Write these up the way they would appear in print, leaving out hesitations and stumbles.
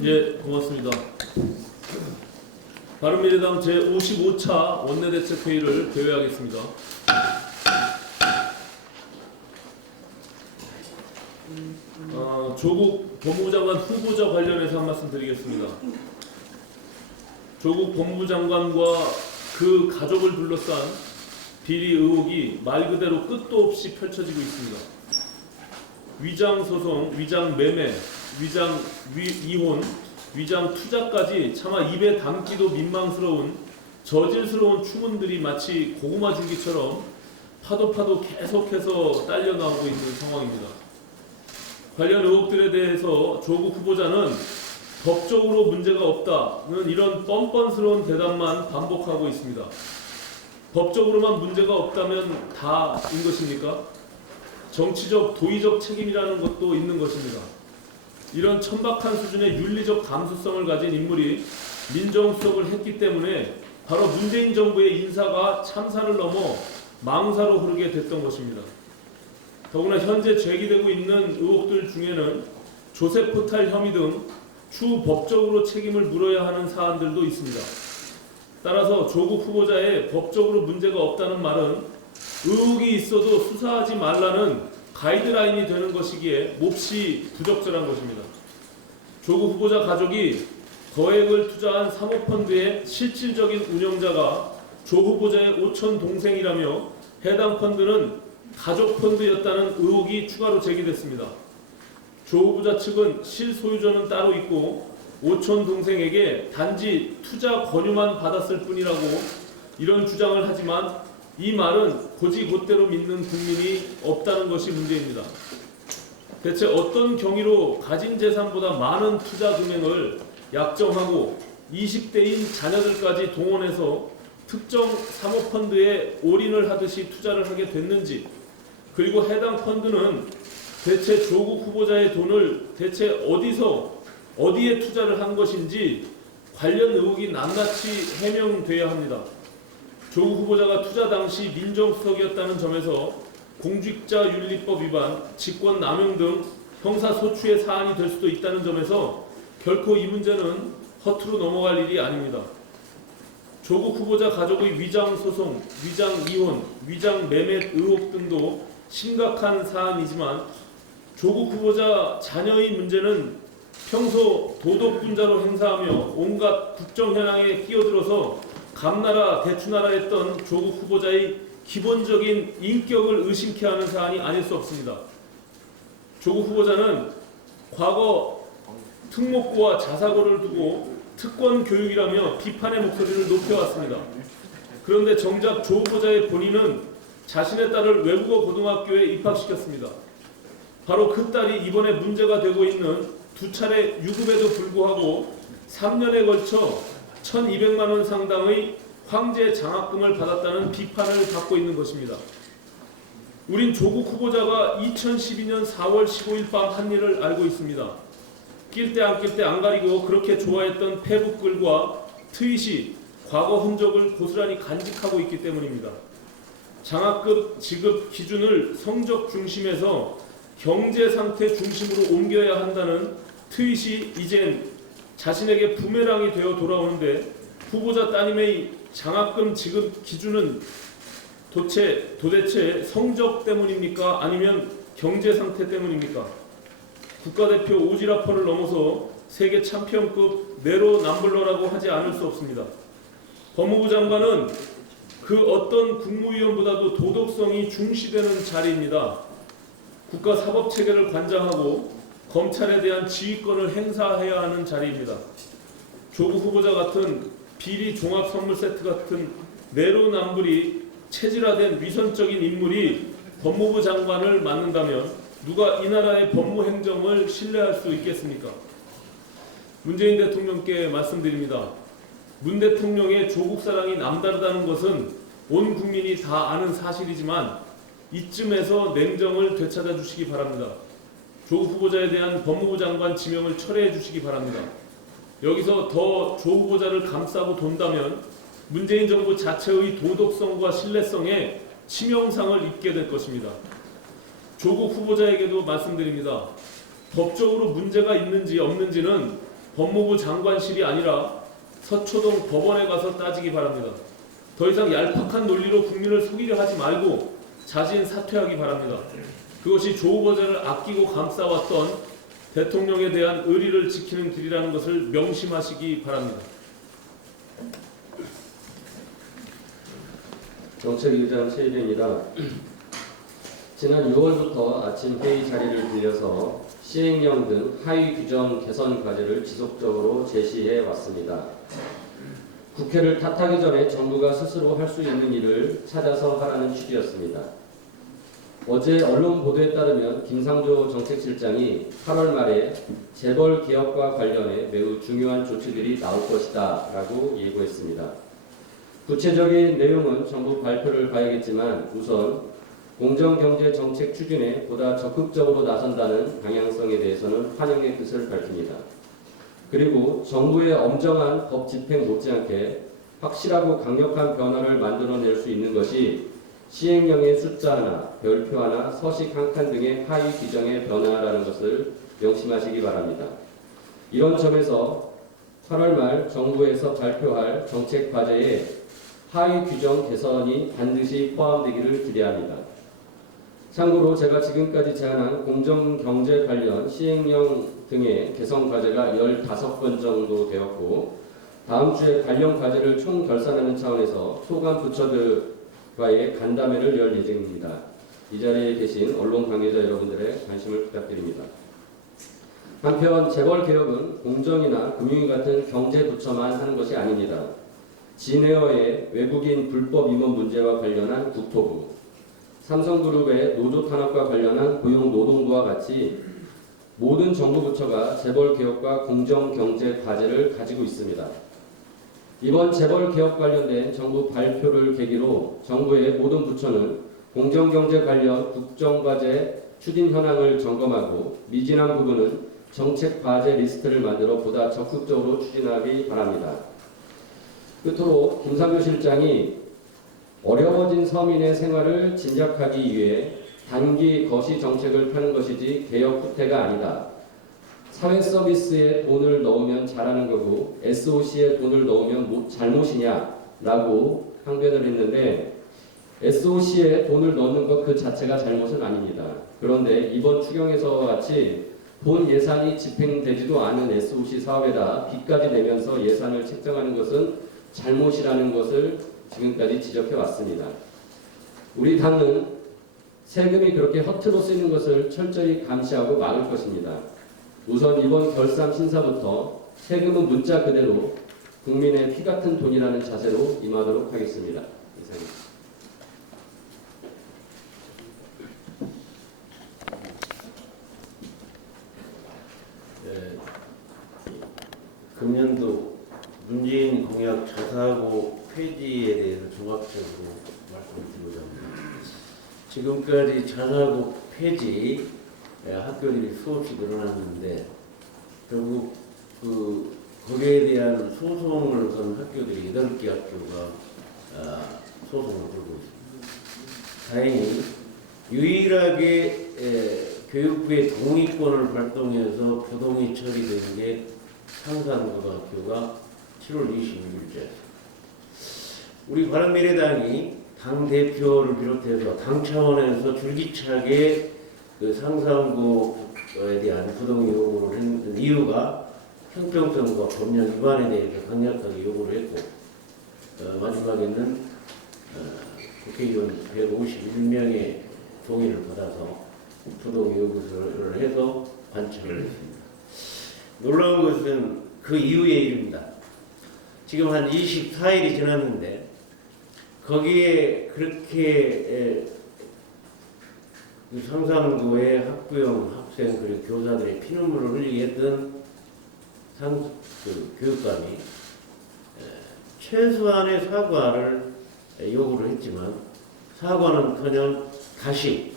예, 고맙습니다. 바른미래당 제55차 원내대책회의를 개회하겠습니다. 조국 법무부 장관 후보자 관련해서 한 말씀 드리겠습니다. 조국 법무부 장관과 그 가족을 둘러싼 비리 의혹이 말 그대로 끝도 없이 펼쳐지고 있습니다. 위장 소송, 위장 매매, 위장 이혼, 위장 투자까지 차마 입에 담기도 민망스러운 저질스러운 추문들이 마치 고구마 줄기처럼 파도 계속해서 딸려 나오고 있는 상황입니다. 관련 의혹들에 대해서 조국 후보자는 법적으로 문제가 없다는 이런 뻔뻔스러운 대답만 반복하고 있습니다. 법적으로만 문제가 없다면 다인 것입니까? 정치적, 도의적 책임이라는 것도 있는 것입니다. 이런 천박한 수준의 윤리적 감수성을 가진 인물이 민정수석을 했기 때문에 바로 문재인 정부의 인사가 참사를 넘어 망사로 흐르게 됐던 것입니다. 더구나 현재 제기되고 있는 의혹들 중에는 조세포탈 혐의 등 추후 법적으로 책임을 물어야 하는 사안들도 있습니다. 따라서 조국 후보자의 법적으로 문제가 없다는 말은 의혹이 있어도 수사하지 말라는 가이드라인이 되는 것이기에 몹시 부적절한 것입니다. 조국 후보자 가족이 거액을 투자한 사모펀드의 실질적인 운영자가 조 후보자의 오촌 동생이라며 해당 펀드는 가족 펀드였다는 의혹이 추가로 제기됐습니다. 조 후보자 측은 실소유자는 따로 있고 오촌 동생에게 단지 투자 권유만 받았을 뿐이라고 이런 주장을 하지만 이 말은 곧이곧대로 믿는 국민이 없다는 것이 문제입니다. 대체 어떤 경위로 가진 재산보다 많은 투자 금액을 약정하고 20대인 자녀들까지 동원해서 특정 사모펀드에 올인을 하듯이 투자를 하게 됐는지, 그리고 해당 펀드는 대체 조국 후보자의 돈을 대체 어디에 투자를 한 것인지 관련 의혹이 낱낱이 해명돼야 합니다. 조국 후보자가 투자 당시 민정수석이었다는 점에서 공직자윤리법 위반, 직권남용 등 형사소추의 사안이 될 수도 있다는 점에서 결코 이 문제는 허투루 넘어갈 일이 아닙니다. 조국 후보자 가족의 위장 소송, 위장 이혼, 위장 매매 의혹 등도 심각한 사안이지만 조국 후보자 자녀의 문제는 평소 도덕분자로 행사하며 온갖 국정 현황에 끼어들어서 감나라 대추나라 했던 조국 후보자의 기본적인 인격을 의심케 하는 사안이 아닐 수 없습니다. 조국 후보자는 과거 특목고와 자사고를 두고 특권 교육이라며 비판의 목소리를 높여왔습니다. 그런데 정작 조 후보자의 본인은 자신의 딸을 외국어 고등학교에 입학시켰습니다. 바로 그 딸이 이번에 문제가 되고 있는 두 차례 유급에도 불구하고 3년에 걸쳐 1,200만 원 상당의 황제 장학금을 받았다는 비판을 받고 있는 것입니다. 우린 조국 후보자가 2012년 4월 15일 밤 한 일을 알고 있습니다. 낄 때 안 낄 때 안 가리고 그렇게 좋아했던 페북글과 트윗이 과거 흔적을 고스란히 간직하고 있기 때문입니다. 장학금 지급 기준을 성적 중심에서 경제 상태 중심으로 옮겨야 한다는 트윗이 이젠 자신에게 부메랑이 되어 돌아오는데, 후보자 따님의 장학금 지급 기준은 도대체 성적 때문입니까? 아니면 경제 상태 때문입니까? 국가대표 오지라퍼를 넘어서 세계 챔피언급 내로남불러라고 하지 않을 수 없습니다. 법무부 장관은 그 어떤 국무위원보다도 도덕성이 중시되는 자리입니다. 국가 사법체계를 관장하고 검찰에 대한 지휘권을 행사해야 하는 자리입니다. 조국 후보자 같은 비리 종합 선물 세트 같은 내로남불이 체질화된 위선적인 인물이 법무부 장관을 맡는다면 누가 이 나라의 법무 행정을 신뢰할 수 있겠습니까? 문재인 대통령께 말씀드립니다. 문 대통령의 조국 사랑이 남다르다는 것은 온 국민이 다 아는 사실이지만 이쯤에서 냉정을 되찾아 주시기 바랍니다. 조국 후보자에 대한 법무부 장관 지명을 철회해 주시기 바랍니다. 여기서 더 조 후보자를 감싸고 돈다면 문재인 정부 자체의 도덕성과 신뢰성에 치명상을 입게 될 것입니다. 조국 후보자에게도 말씀드립니다. 법적으로 문제가 있는지 없는지는 법무부 장관실이 아니라 서초동 법원에 가서 따지기 바랍니다. 더 이상 얄팍한 논리로 국민을 속이려 하지 말고 자진 사퇴하기 바랍니다. 그것이 조우거제를 아끼고 감싸왔던 대통령에 대한 의리를 지키는 길이라는 것을 명심하시기 바랍니다. 정책위의장 최일입니다. 지난 6월부터 아침 회의 자리를 빌려서 시행령 등 하위 규정 개선 과제를 지속적으로 제시해 왔습니다. 국회를 탓하기 전에 정부가 스스로 할 수 있는 일을 찾아서 하라는 취지였습니다. 어제 언론 보도에 따르면 김상조 정책실장이 8월 말에 재벌 개혁과 관련해 매우 중요한 조치들이 나올 것이다 라고 예고했습니다. 구체적인 내용은 정부 발표를 봐야겠지만 우선 공정경제 정책 추진에 보다 적극적으로 나선다는 방향성에 대해서는 환영의 뜻을 밝힙니다. 그리고 정부의 엄정한 법 집행 못지않게 확실하고 강력한 변화를 만들어낼 수 있는 것이 시행령의 숫자 하나, 별표 하나, 서식 한 칸 등의 하위 규정의 변화라는 것을 명심하시기 바랍니다. 이런 점에서 8월 말 정부에서 발표할 정책 과제에 하위 규정 개선이 반드시 포함되기를 기대합니다. 참고로 제가 지금까지 제안한 공정경제 관련 시행령 등의 개선 과제가 15건 정도 되었고 다음 주에 관련 과제를 총 결산하는 차원에서 소관 부처들과의 간담회를 열 예정입니다. 이 자리에 계신 언론 관계자 여러분들의 관심을 부탁드립니다. 한편 재벌개혁은 공정이나 금융위 같은 경제부처만 하는 것이 아닙니다. 진에어의 외국인 불법 임원 문제와 관련한 국토부, 삼성그룹의 노조 탄압과 관련한 고용노동부와 같이 모든 정부 부처가 재벌개혁과 공정경제 과제를 가지고 있습니다. 이번 재벌개혁 관련된 정부 발표를 계기로 정부의 모든 부처는 공정경제 관련 국정과제 추진 현황을 점검하고 미진한 부분은 정책 과제 리스트를 만들어 보다 적극적으로 추진하기 바랍니다. 끝으로 김상조 실장이 어려워진 서민의 생활을 진작하기 위해 단기 거시 정책을 펴는 것이지 개혁 후퇴가 아니다. 사회 서비스에 돈을 넣으면 잘하는 거고 SOC에 돈을 넣으면 잘못이냐라고 항변을 했는데 SOC에 돈을 넣는 것 그 자체가 잘못은 아닙니다. 그런데 이번 추경에서와 같이 본 예산이 집행되지도 않은 SOC 사업에다 빚까지 내면서 예산을 책정하는 것은 잘못이라는 것을 지금까지 지적해 왔습니다. 우리 당은 세금이 그렇게 허투루 쓰이는 것을 철저히 감시하고 막을 것입니다. 우선 이번 결산 심사부터 세금은 문자 그대로 국민의 피 같은 돈이라는 자세로 임하도록 하겠습니다. 이상입니다. 금년도 문재인 공약 자사고 폐지에 대해서 종합적으로 말씀드리고자 합니다. 지금까지 자사고 폐지 학교들이 수없이 늘어났는데 결국 거기에 대한 소송을 건 학교들이 8개 학교가 소송을 걸고 있습니다. 다행히 유일하게 교육부의 동의권을 발동해서 부동의 처리된 게 상산고등학교가 7월 26일째. 우리 바른미래당이 당 대표를 비롯해서 당 차원에서 줄기차게 그 상산고에 대한 부동의 요구를 했는 이유가 형평성과 법령 위반에 대해서 강력하게 요구를 했고 마지막에는 국회의원 151명의 동의를 받아서 부동의 요구서를 해서 관철을 했습니다. 놀라운 것은 그 이후의 일입니다. 지금 한 24일이 지났는데 거기에 그렇게 상산고의 학부형 학생 그리고 교사들의 피눈물을 흘리게 했던 교육감이 최소한의 사과를 요구를 했지만 사과는커녕 다시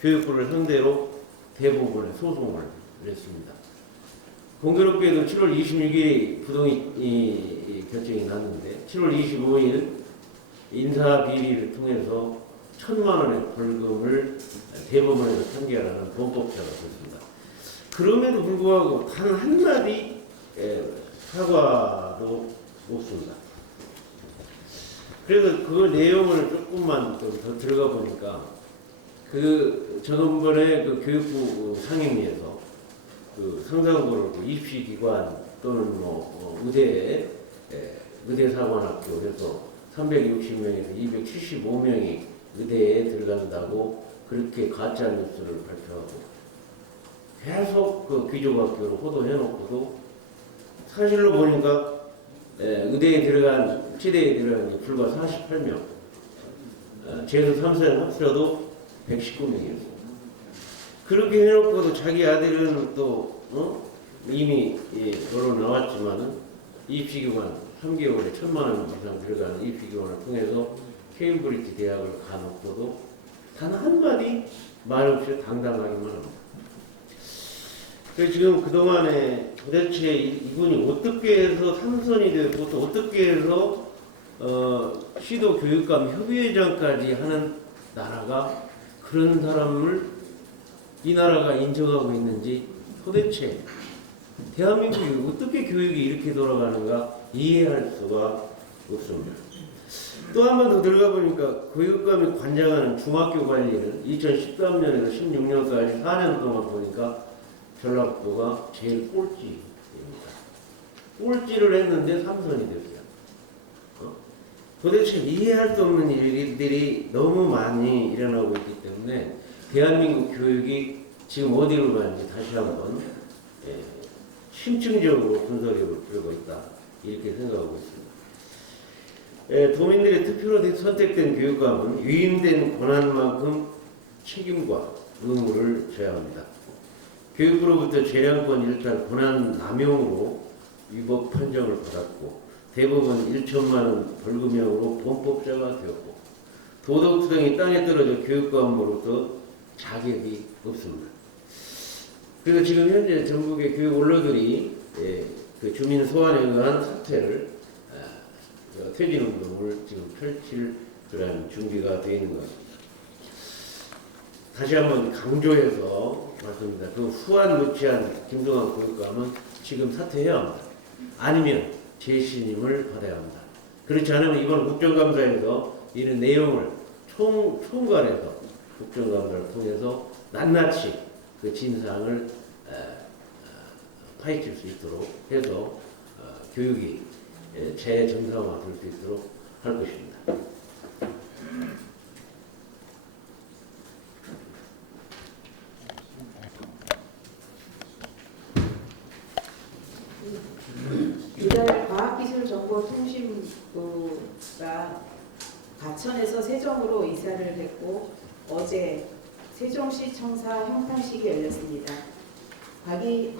교육부를 상대로 대부분의 소송을 냈습니다. 공교롭게도 7월 26일에 부동의 결정이 났는데 7월 25일 인사비리를 통해서 1,000만 원의 벌금을 대법원에서 판결하는 범법자가 됐습니다. 그럼에도 불구하고 단 한마디 사과도 없습니다. 그래서 그 내용을 조금만 좀 더 들어가 보니까 그 저번에 그 교육부 상임위에서 그 상상고를 그 입시기관 또는 뭐 의대사관학교 해서 360명에서 275명이 의대에 들어간다고 그렇게 가짜 뉴스를 발표하고 계속 그 귀족학교를 호도해놓고도 사실로 보니까 의대에 들어간, 치대에 들어간 게 불과 48명, 재수 3세 합쳐도 119명이었어요. 그렇게 해놓고도 자기 아들은 또 이미 결혼 나왔지만은 입시기관 3개월에 1,000만 원 이상 들어가는 입시기관을 통해서 케임브리지 대학을 가놓고도 단 한마디 말 없이 당당하기만 합니다. 그래서 지금 그동안에 도대체 이분이 어떻게 해서 삼선이 되고 또 어떻게 해서 시도 교육감 협의회장까지 하는 나라가 그런 사람을 이 나라가 인정하고 있는지 도대체 대한민국이 어떻게 교육이 이렇게 돌아가는가 이해할 수가 없습니다. 또 한 번 더 들어가 보니까 교육감이 관장하는 중학교 관리는 2013년에서 16년까지 4년 동안 보니까 전라북도가 제일 꼴찌입니다. 꼴찌를 했는데 삼선이 됐어요. 도대체 이해할 수 없는 일들이 너무 많이 일어나고 있기 때문에 대한민국 교육이 지금 어디로 가는지 다시 한번 심층적으로 분석해 볼 필요가 있다. 이렇게 생각하고 있습니다. 도민들의 투표로 선택된 교육감은 위임된 권한만큼 책임과 의무를 져야 합니다. 교육부로부터 재량권 일탈 권한 남용으로 위법 판정을 받았고 대부분 1천만 원 벌금형으로 범법자가 되었고 도덕수당이 땅에 떨어져 교육감으로부터 자격이 없습니다. 그리고 지금 현재 전국의 교육 원로들이 그 주민 소환에 의한 사퇴를 퇴진운동을 지금 펼칠 그런 준비가 되어 있는 것 같습니다. 다시 한번 강조해서 말씀드립니다. 그 후한 무치한 김동완 교육감은 지금 사퇴해야 합니다. 아니면 재신임을 받아야 합니다. 그렇지 않으면 이번 국정감사에서 이런 내용을 총괄해서 국정감사를 통해서 낱낱이 그 진상을 파헤칠 수 있도록 해서 교육이 재정상화 될 수 있도록 할 것입니다. 이달 과학기술정보통신부가 과천에서 세종으로 이사를 했고 어제 세종시 청사 형탄식이 열렸습니다.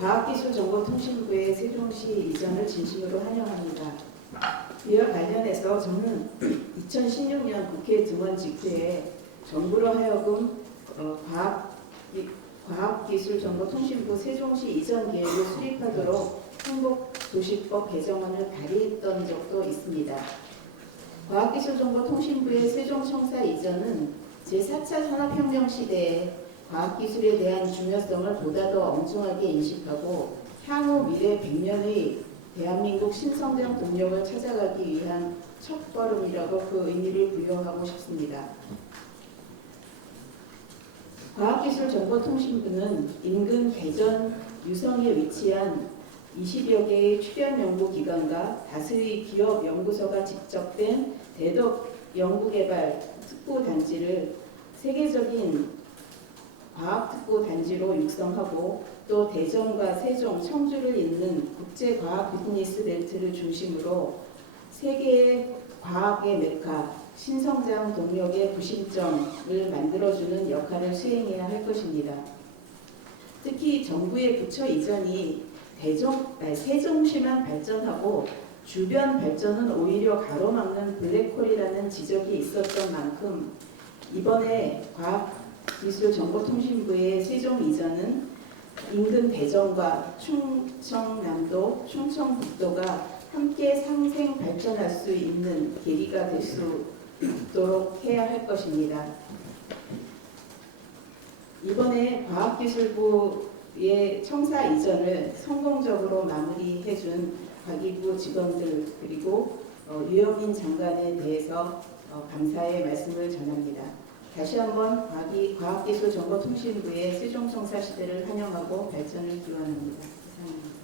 과학기술정보통신부의 세종시 이전을 진심으로 환영합니다. 이와 관련해서 저는 2016년 국회 등원 직후에 정부로 하여금 과학기술정보통신부 세종시 이전 계획을 수립하도록 행복도시법 개정안을 발의했던 적도 있습니다. 과학기술정보통신부의 세종청사 이전은 제4차 산업혁명 시대에 과학기술에 대한 중요성을 보다 더 엄중하게 인식하고 향후 미래 100년의 대한민국 신성장 동력을 찾아가기 위한 첫걸음이라고 그 의미를 부여하고 싶습니다. 과학기술정보통신부는 인근 대전 유성에 위치한 20여 개의 출연 연구기관과 다수의 기업 연구소가 집적된 대덕 연구개발 특구단지를 세계적인 과학특구 단지로 육성하고 또 대전과 세종, 청주를 잇는 국제과학 비즈니스 벨트를 중심으로 세계의 과학의 메카, 신성장 동력의 구심점을 만들어주는 역할을 수행해야 할 것입니다. 특히 정부의 부처 이전이 세종시만 발전하고 주변 발전은 오히려 가로막는 블랙홀이라는 지적이 있었던 만큼 이번에 과학기술정보통신부의 세종 이전은 인근 대전과 충청남도, 충청북도가 함께 상생 발전할 수 있는 계기가 될 수 있도록 해야 할 것입니다. 이번에 과학기술부 이에 청사 이전을 성공적으로 마무리해준 과기부 직원들 그리고 유영민 장관에 대해서 감사의 말씀을 전합니다. 다시 한번 과학기술정보통신부의 세종청사 시대를 환영하고 발전을 기원합니다. 이상입니다.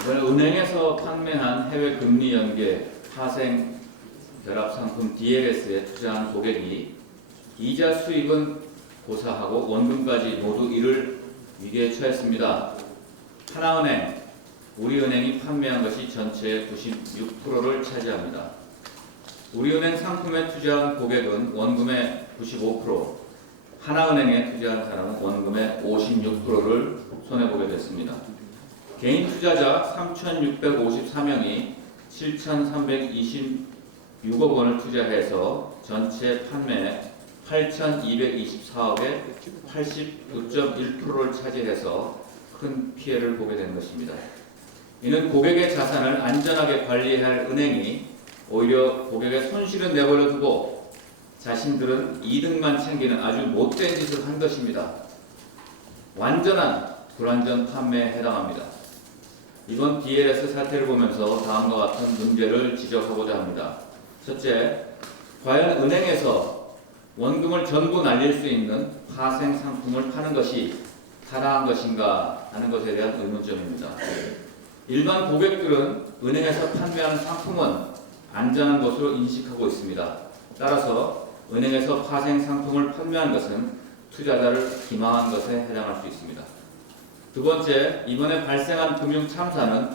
이번에 은행에서 판매한 해외 금리 연계 파생 결합 상품 DLS에 투자한 고객이 이자 수익은 고사하고 원금까지 모두 이를 위기에 처했습니다. 하나은행, 우리은행이 판매한 것이 전체의 96%를 차지합니다. 우리은행 상품에 투자한 고객은 원금의 95%, 하나은행에 투자한 사람은 원금의 56%를 손해보게 됐습니다. 개인 투자자 3,654명이 7,326억 원을 투자해서 전체 판매 8,224억의 89.1%를 차지해서 큰 피해를 보게 된 것입니다. 이는 고객의 자산을 안전하게 관리할 은행이 오히려 고객의 손실은 내버려 두고 자신들은 이득만 챙기는 아주 못된 짓을 한 것입니다. 완전한 불완전 판매에 해당합니다. 이번 DLS 사태를 보면서 다음과 같은 문제를 지적하고자 합니다. 첫째, 과연 은행에서 원금을 전부 날릴 수 있는 파생 상품을 파는 것이 타당한 것인가 하는 것에 대한 의문점입니다. 일반 고객들은 은행에서 판매하는 상품은 안전한 것으로 인식하고 있습니다. 따라서 은행에서 파생 상품을 판매한 것은 투자자를 기망한 것에 해당할 수 있습니다. 두 번째, 이번에 발생한 금융 참사는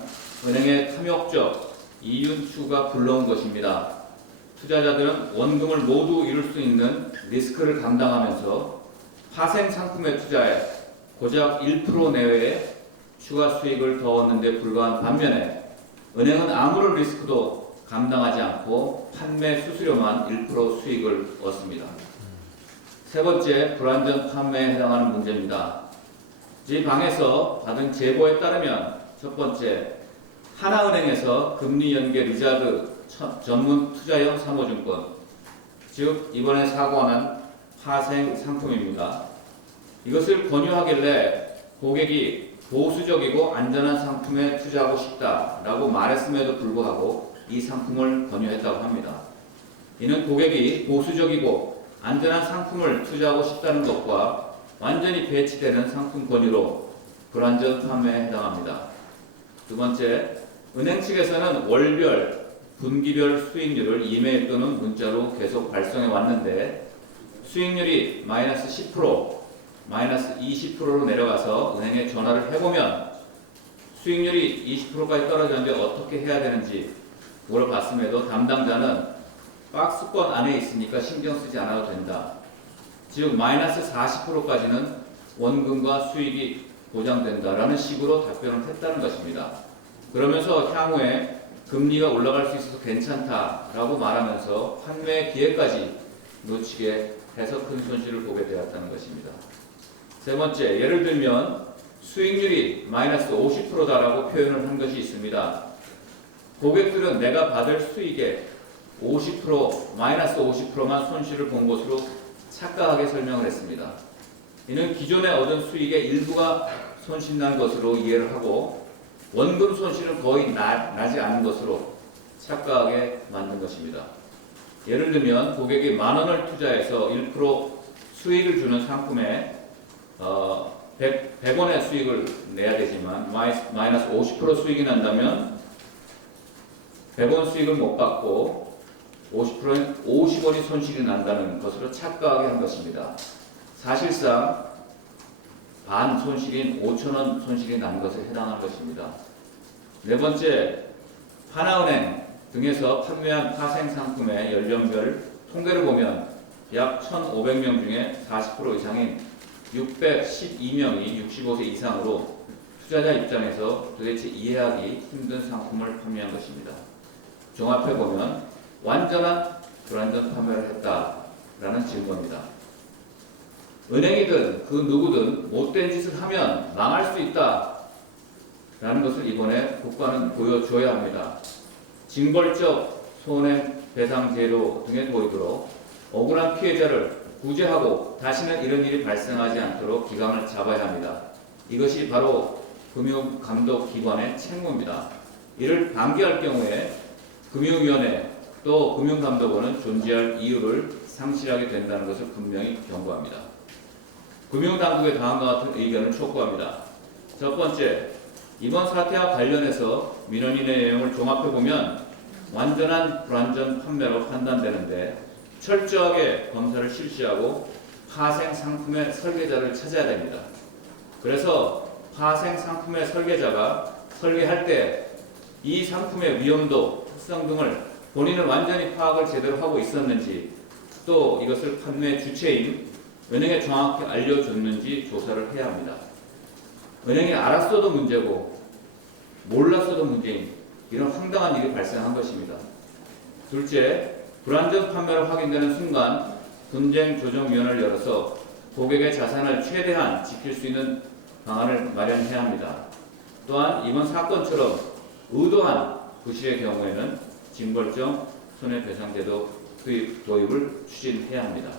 은행의 탐욕적 이윤 추구가 불러온 것입니다. 투자자들은 원금을 모두 잃을 수 있는 리스크를 감당하면서 파생 상품에 투자해 고작 1% 내외의 추가 수익을 더 얻는 데 불과한 반면에 은행은 아무런 리스크도 감당하지 않고 판매 수수료만 1% 수익을 얻습니다. 세 번째, 불완전 판매에 해당하는 문제입니다. 제 방에서 받은 제보에 따르면 첫 번째, 하나은행에서 금리 연계 리자드 전문 투자형 사모증권, 즉 이번에 사고한 파생 상품입니다. 이것을 권유하길래 고객이 보수적이고 안전한 상품에 투자하고 싶다라고 말했음에도 불구하고 이 상품을 권유했다고 합니다. 이는 고객이 보수적이고 안전한 상품을 투자하고 싶다는 것과 완전히 배치되는 상품 권유로 불완전 판매에 해당합니다. 두 번째, 은행 측에서는 월별, 분기별 수익률을 이메일 또는 문자로 계속 발송해 왔는데 수익률이 마이너스 10%, 마이너스 20%로 내려가서 은행에 전화를 해보면 수익률이 20%까지 떨어졌는데 어떻게 해야 되는지 물어봤음에도 담당자는 박스권 안에 있으니까 신경 쓰지 않아도 된다. 즉 마이너스 40%까지는 원금과 수익이 보장된다라는 식으로 답변을 했다는 것입니다. 그러면서 향후에 금리가 올라갈 수 있어서 괜찮다라고 말하면서 판매 기회까지 놓치게 해서 큰 손실을 보게 되었다는 것입니다. 세 번째, 예를 들면 수익률이 마이너스 50%다라고 표현을 한 것이 있습니다. 고객들은 내가 받을 수익의 50%, 마이너스 50%만 손실을 본 것으로 착각하게 설명을 했습니다. 이는 기존에 얻은 수익의 일부가 손실난 것으로 이해를 하고 원금 손실은 거의 나지 않은 것으로 착각하게 만든 것입니다. 예를 들면 고객이 10,000원을 투자해서 1% 수익을 주는 상품에 100원의 수익을 내야 되지만 마이너스 50% 수익이 난다면 100원 수익을 못 받고 50%는 50원이 손실이 난다는 것으로 착각하게 한 것입니다. 사실상 반 손실인 5,000원 손실이 난 것에 해당하는 것입니다. 네 번째, 하나은행 등에서 판매한 파생 상품의 연령별 통계를 보면 약 1,500명 중에 40% 이상인 612명이 65세 이상으로 투자자 입장에서 도대체 이해하기 힘든 상품을 판매한 것입니다. 종합해보면 완전한 불완전 판매를 했다라는 증거입니다. 은행이든 그 누구든 못된 짓을 하면 망할 수 있다. 라는 것을 이번에 국가는 보여줘야 합니다. 징벌적 손해배상 제도 등의 도입으로 억울한 피해자를 구제하고 다시는 이런 일이 발생하지 않도록 기강을 잡아야 합니다. 이것이 바로 금융감독기관의 책무입니다. 이를 방기할 경우에 금융위원회 또 금융감독원은 존재할 이유를 상실하게 된다는 것을 분명히 경고합니다. 금융당국의 다음과 같은 의견을 촉구합니다. 첫 번째, 이번 사태와 관련해서 민원인의 내용을 종합해보면 완전한 불완전 판매로 판단되는데 철저하게 검사를 실시하고 파생 상품의 설계자를 찾아야 됩니다. 그래서 파생 상품의 설계자가 설계할 때 이 상품의 위험도, 특성 등을 본인은 완전히 파악을 제대로 하고 있었는지, 또 이것을 판매 주체인 은행에 정확히 알려줬는지 조사를 해야 합니다. 은행이 알았어도 문제고 몰랐어도 문제인 이런 황당한 일이 발생한 것입니다. 둘째, 불완전 판매로 확인되는 순간 분쟁조정위원회를 열어서 고객의 자산을 최대한 지킬 수 있는 방안을 마련해야 합니다. 또한 이번 사건처럼 의도한 부실의 경우에는 징벌적 손해배상제도 도입을 추진해야 합니다.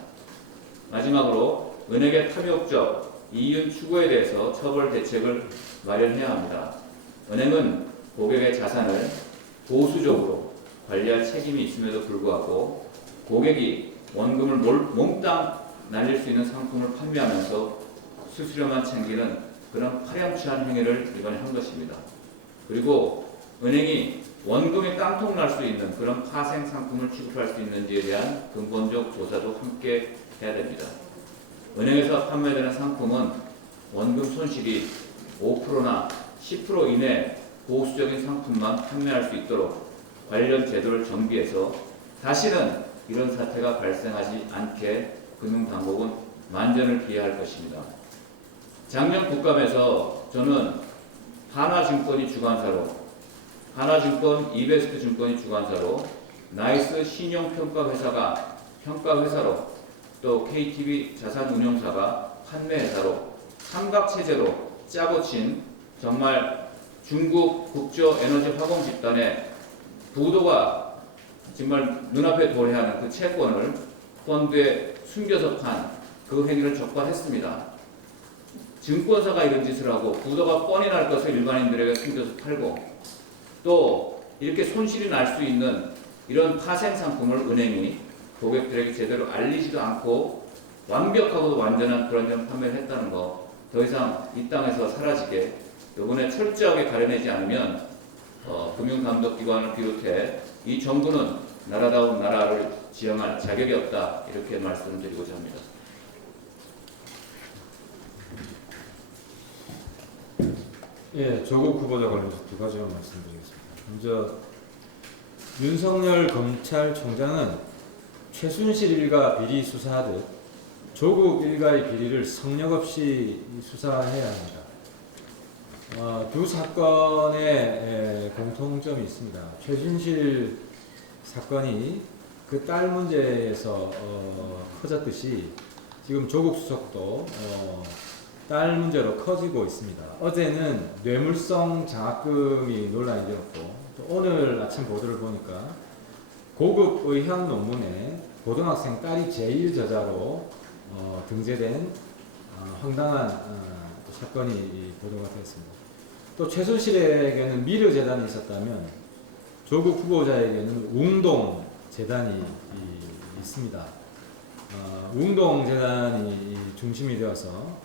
마지막으로 은행의 탐욕적 이윤 추구에 대해서 처벌 대책을 마련해야 합니다. 은행은 고객의 자산을 보수적으로 관리할 책임이 있음에도 불구하고 고객이 원금을 몽땅 날릴 수 있는 상품을 판매하면서 수수료만 챙기는 그런 파렴치한 행위를 이번에 한 것입니다. 그리고 은행이 원금이 깡통 날 수 있는 그런 파생 상품을 취급할 수 있는지에 대한 근본적 조사도 함께 해야 됩니다. 은행에서 판매되는 상품은 원금 손실이 5%나 10% 이내 보수적인 상품만 판매할 수 있도록 관련 제도를 정비해서 다시는 이런 사태가 발생하지 않게 금융당국은 만전을 기해야 할 것입니다. 작년 국감에서 저는 하나증권이 주관사로, 하나증권, 이베스트 증권이 주관사로, 나이스 신용평가회사가 평가회사로, 또 KTB 자산운용사가 판매회사로 삼각체제로 짜고 친 정말 중국 국조에너지 화공 집단의 부도가 정말 눈앞에 도래하는 그 채권을 펀드에 숨겨서 판 그 행위를 적발했습니다. 증권사가 이런 짓을 하고 부도가 뻔히 날 것을 일반인들에게 숨겨서 팔고 또 이렇게 손실이 날 수 있는 이런 파생 상품을 은행이 고객들에게 제대로 알리지도 않고 완벽하고도 완전한 불완전 판매를 했다는 거, 더 이상 이 땅에서 사라지게 이번에 철저하게 가려내지 않으면 금융감독기관을 비롯해 이 정부는 나라다운 나라를 지향할 자격이 없다, 이렇게 말씀드리고자 합니다. 예, 조국 후보자 관련해서 두 가지만 말씀드리겠습니다. 먼저 윤석열 검찰총장은 최순실 일가 비리 수사하듯 조국 일가의 비리를 성역 없이 수사해야 합니다. 두 사건에 공통점이 있습니다. 최순실 사건이 그 딸 문제에서 커졌듯이 지금 조국 수석도 딸 문제로 커지고 있습니다. 어제는 뇌물성 장학금이 논란이 되었고, 또 오늘 아침 보도를 보니까 고급 의학 논문에 고등학생 딸이 제일 저자로 등재된 황당한 사건이 보도가 되었습니다. 또 최순실에게는 미르재단이 있었다면 조국 후보자에게는 웅동재단이 있습니다. 웅동재단이 중심이 되어서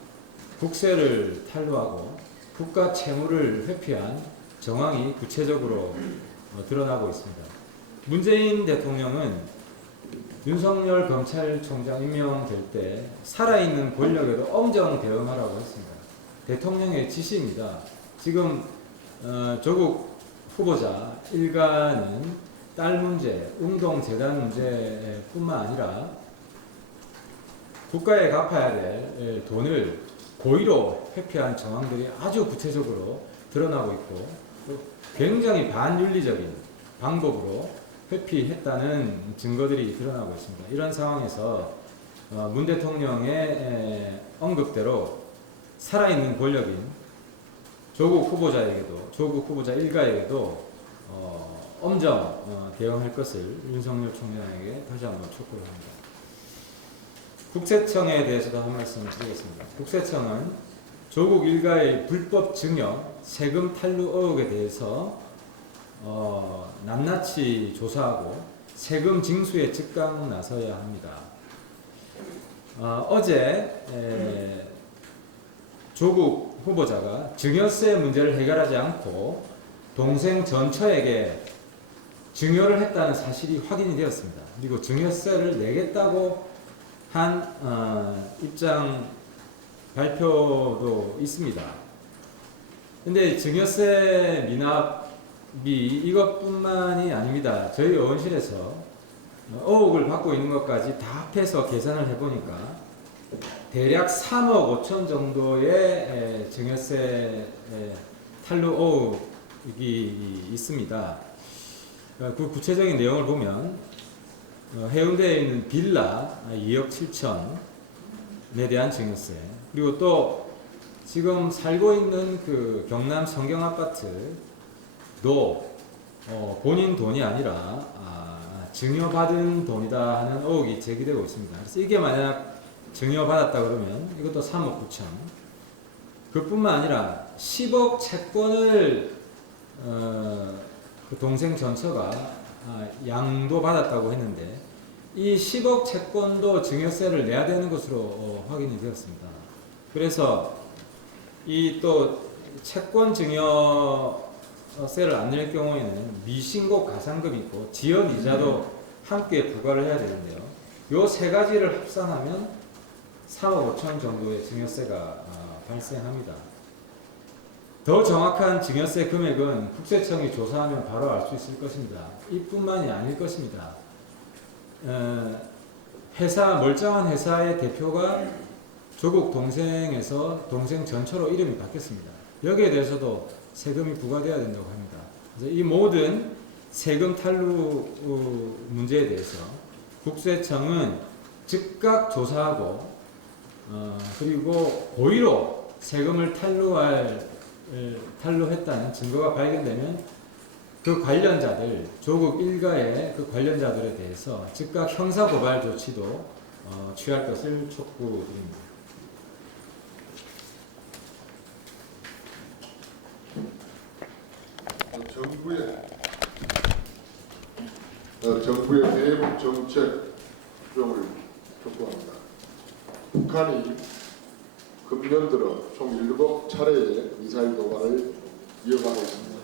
국세를 탈루하고 국가 채무를 회피한 정황이 구체적으로 드러나고 있습니다. 문재인 대통령은 윤석열 검찰총장 임명될 때 살아있는 권력에도 엄정 대응하라고 했습니다. 대통령의 지시입니다. 지금 조국 후보자 일가는 딸 문제, 웅동재단 문제뿐만 아니라 국가에 갚아야 될 돈을 고의로 회피한 정황들이 아주 구체적으로 드러나고 있고, 굉장히 반윤리적인 방법으로 회피했다는 증거들이 드러나고 있습니다. 이런 상황에서 문 대통령의 언급대로 살아있는 권력인 조국 후보자 일가에게도 엄정 대응할 것을 윤석열 총장에게 다시 한번 촉구를 합니다. 국세청에 대해서도 한 말씀 드리겠습니다. 국세청은 조국 일가의 불법 증여, 세금 탈루 의혹에 대해서 낱낱이 조사하고 세금 징수에 즉각 나서야 합니다. 어제 조국 후보자가 증여세 문제를 해결하지 않고 동생 전처에게 증여를 했다는 사실이 확인이 되었습니다. 그리고 증여세를 내겠다고 한 입장 발표도 있습니다. 근데 증여세 미납이 이것뿐만이 아닙니다. 저희 의원실에서 의혹을 받고 있는 것까지 다 합해서 계산을 해보니까 대략 3억 5천 정도의 증여세 탈루 의혹이 있습니다. 그 구체적인 내용을 보면 해운대에 있는 빌라 2억 7천에 대한 증여세, 그리고 또 지금 살고 있는 그 경남 성경 아파트도 본인 돈이 아니라 증여받은 돈이다 하는 의혹이 제기되고 있습니다. 그래서 이게 만약 증여받았다 그러면 이것도 3억 9천. 그뿐만 아니라 10억 채권을 그 동생 전처가 양도받았다고 했는데 이 10억 채권도 증여세를 내야 되는 것으로 확인이 되었습니다. 그래서 이 또 채권 증여세를 안 낼 경우에는 미신고 가산금이 있고 지연 이자도 함께 부과를 해야 되는데요. 요 세 가지를 합산하면 3억 5천 정도의 증여세가 발생합니다. 더 정확한 증여세 금액은 국세청이 조사하면 바로 알 수 있을 것입니다. 이뿐만이 아닐 것입니다. 멀쩡한 회사의 대표가 조국 동생에서 동생 전처로 이름이 바뀌었습니다. 여기에 대해서도 세금이 부과되어야 된다고 합니다. 그래서 이 모든 세금 탈루 문제에 대해서 국세청은 즉각 조사하고 그리고 고의로 세금을 탈루했다는 증거가 발견되면 그 관련자들, 조국 일가의 그 관련자들에 대해서 즉각 형사고발 조치도 취할 것을 촉구드립니다. 정부의 대북 정책 수정을 촉구합니다. 북한이 금년 들어 총 7차례의 미사일 도발을 이어가고 있습니다.